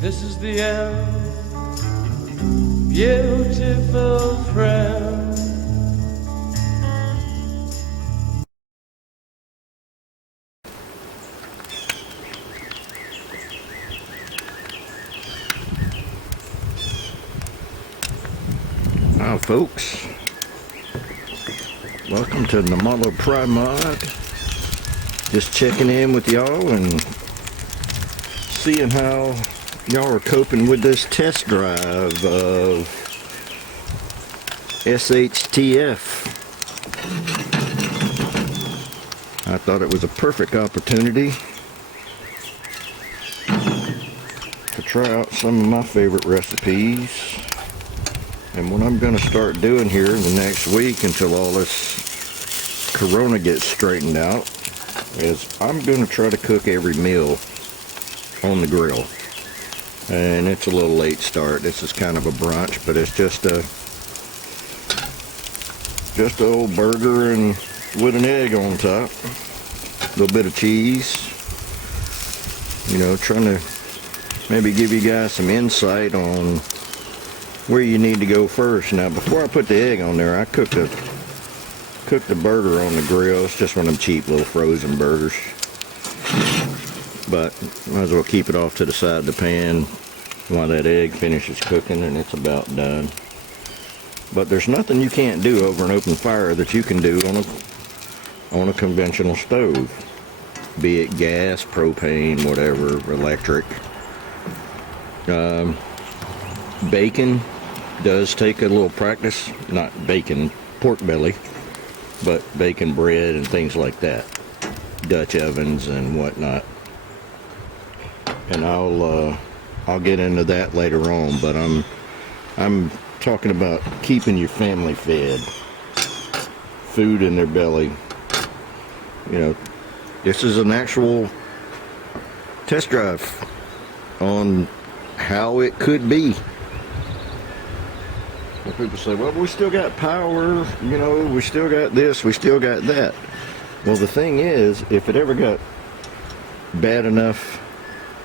This is the end, beautiful friend. Hi folks, welcome to Namalo Primod. Just checking in with y'all and seeing how y'all are coping with this test drive of SHTF. I thought it was a perfect opportunity to try out some of my favorite recipes. And what I'm going to start doing here in the next week until all this corona gets straightened out is I'm going to try to cook every meal on the grill. And it's a little late start. This is kind of a brunch, but it's just a old burger and with an egg on top. A little bit of cheese. You know, trying to maybe give you guys some insight on where you need to go first. Now, before I put the egg on there, I cooked the burger on the grill. It's just one of them cheap little frozen burgers. But might as well keep it off to the side of the pan while that egg finishes cooking, and it's about done. But there's nothing you can't do over an open fire that you can do on a conventional stove, be it gas, propane, whatever, electric. Bacon does take a little practice. Not bacon, pork belly, but bacon bread and things like that. Dutch ovens and whatnot. And I'll get into that later on, but I'm talking about keeping your family fed, food in their belly. You know, this is an actual test drive on how it could be. Well, people say, well, we still got power, you know, we still got this, we still got that. Well, the thing is, if it ever got bad enough,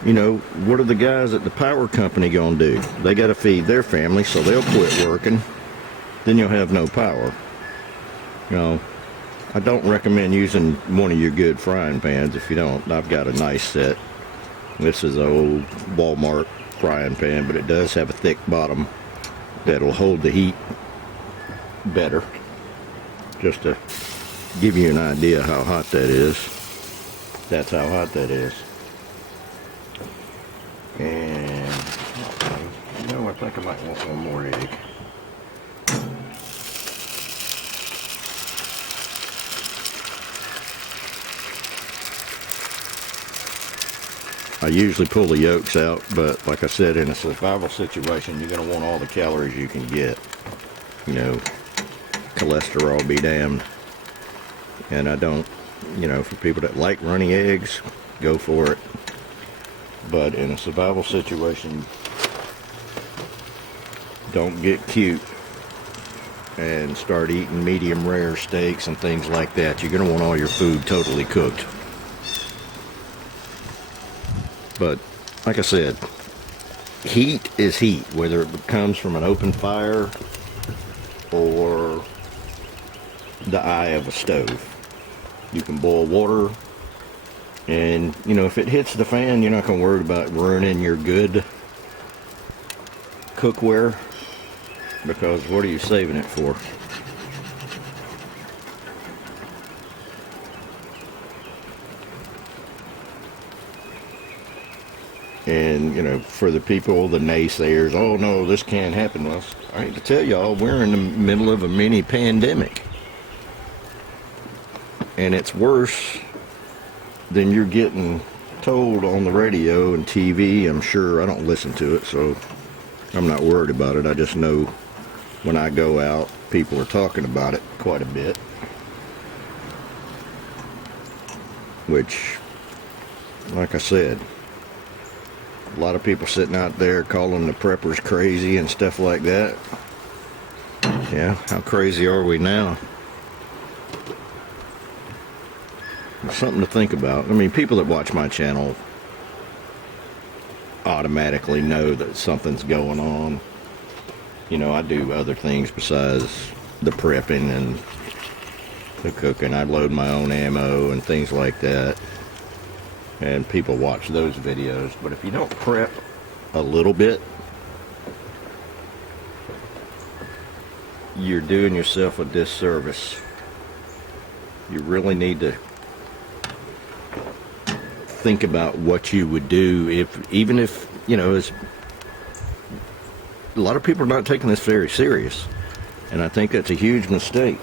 you know, what are the guys at the power company going to do? They got to feed their family, so they'll quit working. Then you'll have no power. You know, I don't recommend using one of your good frying pans if you don't. I've got a nice set. This is an old Walmart frying pan, but it does have a thick bottom that'll hold the heat better. Just to give you an idea how hot that is. That's how hot that is. And, you know, I think I might want one more egg. I usually pull the yolks out, but like I said, in a survival situation, you're going to want all the calories you can get. You know, cholesterol be damned. And I don't, you know, for people that like runny eggs, go for it. But in a survival situation, don't get cute and start eating medium rare steaks and things like that. You're going to want all your food totally cooked. But like I said, heat is heat, whether it comes from an open fire or the eye of a stove. You can boil water, and you know, if it hits the fan, you're not going to worry about ruining your good cookware, because what are you saving it for? And, you know, for the people, the naysayers, oh no, this can't happen. Well, I hate to tell y'all, we're in the middle of a mini pandemic. And it's worse than you're getting told on the radio and TV. I'm sure. I don't listen to it, so I'm not worried about it. I just know when I go out, people are talking about it quite a bit. Which, like I said, a lot of people sitting out there calling the preppers crazy and stuff like that. Yeah, how crazy are we now? Something to think about. I mean, people that watch my channel automatically know that something's going on. You know, I do other things besides the prepping and the cooking. I load my own ammo and things like that. And people watch those videos. But if you don't prep a little bit, you're doing yourself a disservice. You really need to think about what you would do even if, you know, a lot of people are not taking this very serious. And I think that's a huge mistake.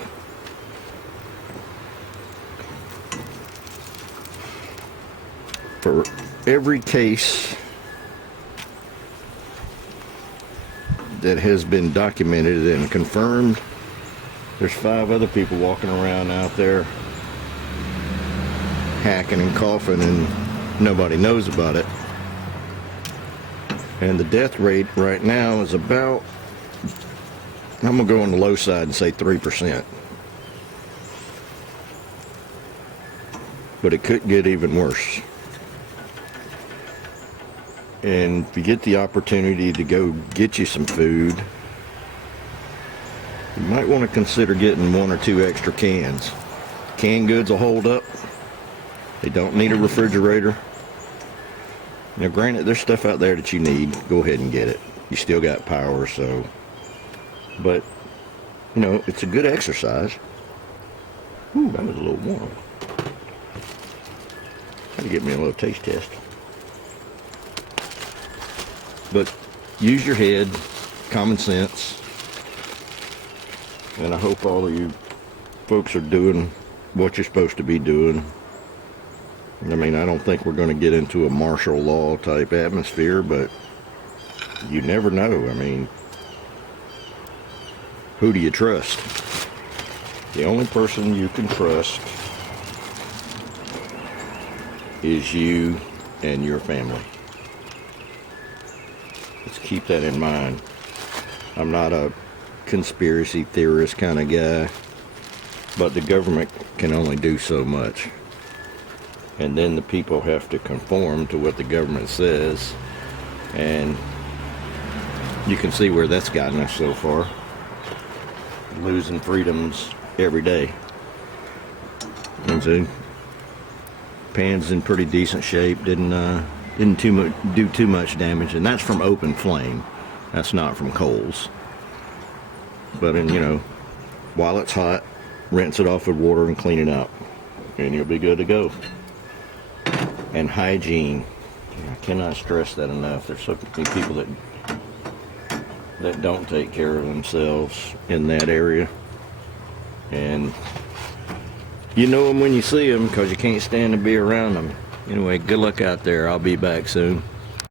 For every case that has been documented and confirmed, there's 5 other people walking around out there hacking and coughing, and nobody knows about it. And the death rate right now is about, I'm going to go on the low side and say 3%. But it could get even worse. And if you get the opportunity to go get you some food, you might want to consider getting 1 or 2 extra cans. Canned goods will hold up. They don't need a refrigerator. Now, granted, there's stuff out there that you need. Go ahead and get it. You still got power, so. But, you know, it's a good exercise. Ooh, that was a little warm. Got to get me a little taste test. But use your head, common sense. And I hope all of you folks are doing what you're supposed to be doing. I mean, I don't think we're going to get into a martial law type atmosphere, but you never know. I mean, who do you trust? The only person you can trust is you and your family. Let's keep that in mind. I'm not a conspiracy theorist kind of guy, but the government can only do so much. And then the people have to conform to what the government says. And you can see where that's gotten us so far. Losing freedoms every day. And so, pan's in pretty decent shape. Didn't do too much damage, and that's from open flame. That's not from coals. But you know, while it's hot, rinse it off with water and clean it out, and you'll be good to go. And hygiene, I cannot stress that enough. There's so many people that don't take care of themselves in that area, and you know them when you see them because you can't stand to be around them. Anyway, good luck out there. I'll be back soon.